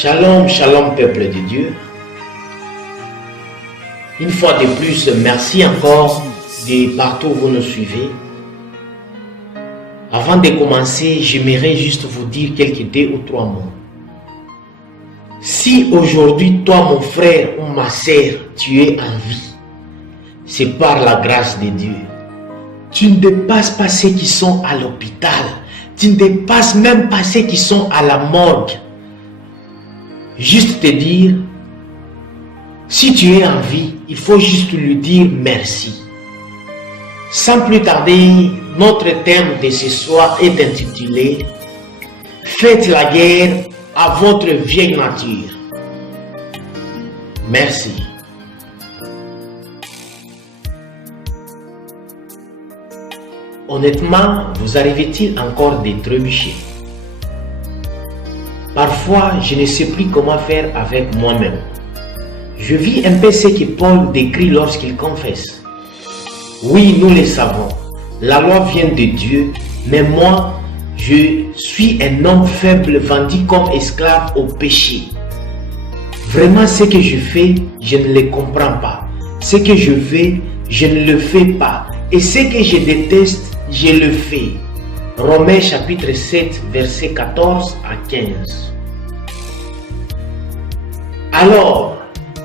Shalom, shalom peuple de Dieu. Une fois de plus, merci encore de partout où vous nous suivez. Avant de commencer, j'aimerais juste vous dire quelques 2 ou 3 mots. Si aujourd'hui, toi mon frère ou ma sœur, tu es en vie, c'est par la grâce de Dieu. Tu ne dépasses pas ceux qui sont à l'hôpital. Tu ne dépasses même pas ceux qui sont à la morgue. Juste te dire, si tu es en vie, il faut juste lui dire merci. Sans plus tarder, notre thème de ce soir est intitulé « Faites la guerre à votre vieille nature ». Merci. Honnêtement, vous arrive-t-il encore de trébucher? Parfois, je ne sais plus comment faire avec moi-même. Je vis un peu ce que Paul décrit lorsqu'il confesse. Oui, nous le savons, la loi vient de Dieu, mais moi, je suis un homme faible vendu comme esclave au péché. Vraiment, ce que je fais, je ne le comprends pas. Ce que je veux, je ne le fais pas. Et ce que je déteste, je le fais. Romains chapitre 7, versets 14 à 15. Alors,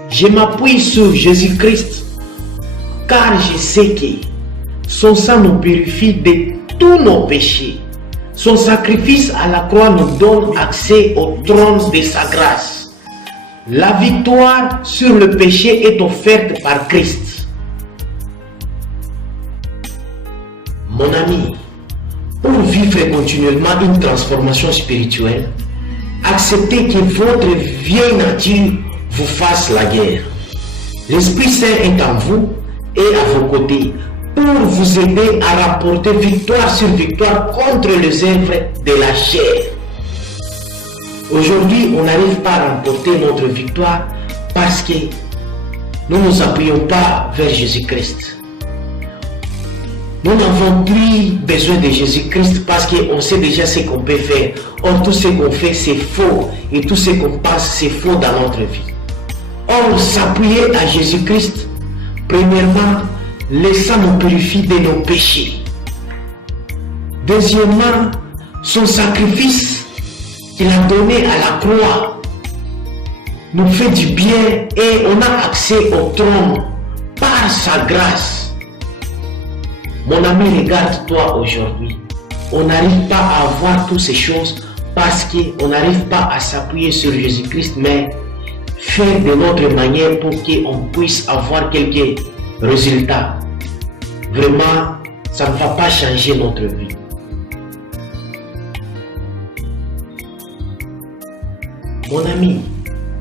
je m'appuie sur Jésus-Christ, car je sais que son sang nous purifie de tous nos péchés. Son sacrifice à la croix nous donne accès au trône de sa grâce. La victoire sur le péché est offerte par Christ. Mon ami, pour vivre continuellement une transformation spirituelle, acceptez que votre vieille nature vous fasse la guerre. L'Esprit Saint est en vous et à vos côtés pour vous aider à rapporter victoire sur victoire contre les œuvres de la chair. Aujourd'hui, on n'arrive pas à remporter notre victoire parce que nous ne nous appuyons pas vers Jésus-Christ. Nous n'avons plus besoin de Jésus-Christ parce qu'on sait déjà ce qu'on peut faire. Or, tout ce qu'on fait, c'est faux. Et tout ce qu'on passe, c'est faux dans notre vie. Or, s'appuyer à Jésus-Christ, premièrement, le sang nous purifie de nos péchés. Deuxièmement, son sacrifice qu'il a donné à la croix nous fait du bien et on a accès au trône par sa grâce. Mon ami, regarde-toi aujourd'hui. On n'arrive pas à avoir toutes ces choses parce qu'on n'arrive pas à s'appuyer sur Jésus-Christ, mais faire de notre manière pour qu'on puisse avoir quelques résultats. Vraiment, ça ne va pas changer notre vie. Mon ami,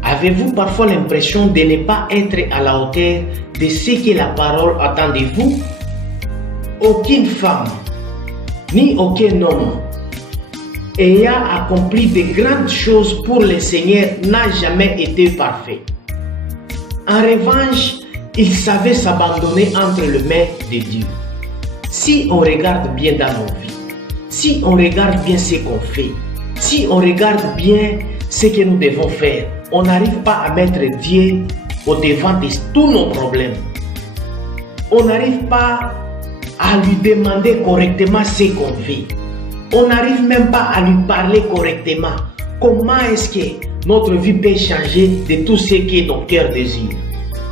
avez-vous parfois l'impression de ne pas être à la hauteur de ce que la parole attend de vous? Aucune femme, ni aucun homme, ayant accompli de grandes choses pour le Seigneur, n'a jamais été parfait. En revanche, il savait s'abandonner entre les mains de Dieu. Si on regarde bien dans nos vies, si on regarde bien ce qu'on fait, si on regarde bien ce que nous devons faire, on n'arrive pas à mettre Dieu au devant de tous nos problèmes. On n'arrive pas à lui demander correctement ce qu'on fait. On n'arrive même pas à lui parler correctement. Comment est-ce que notre vie peut changer de tout ce que nos cœurs désirent?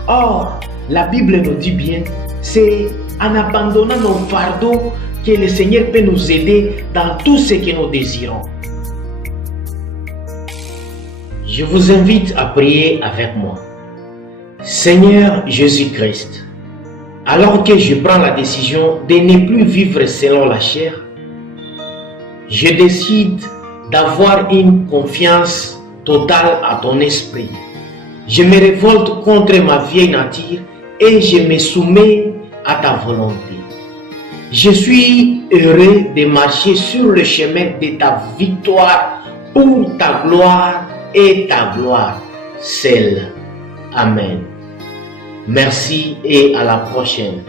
Or, la Bible nous dit bien, c'est en abandonnant nos fardeaux que le Seigneur peut nous aider dans tout ce que nous désirons. Je vous invite à prier avec moi. Seigneur Jésus-Christ, alors que je prends la décision de ne plus vivre selon la chair, je décide d'avoir une confiance totale à ton esprit. Je me révolte contre ma vieille nature et je me soumets à ta volonté. Je suis heureux de marcher sur le chemin de ta victoire pour ta gloire et ta gloire seule. Amen. Merci et à la prochaine.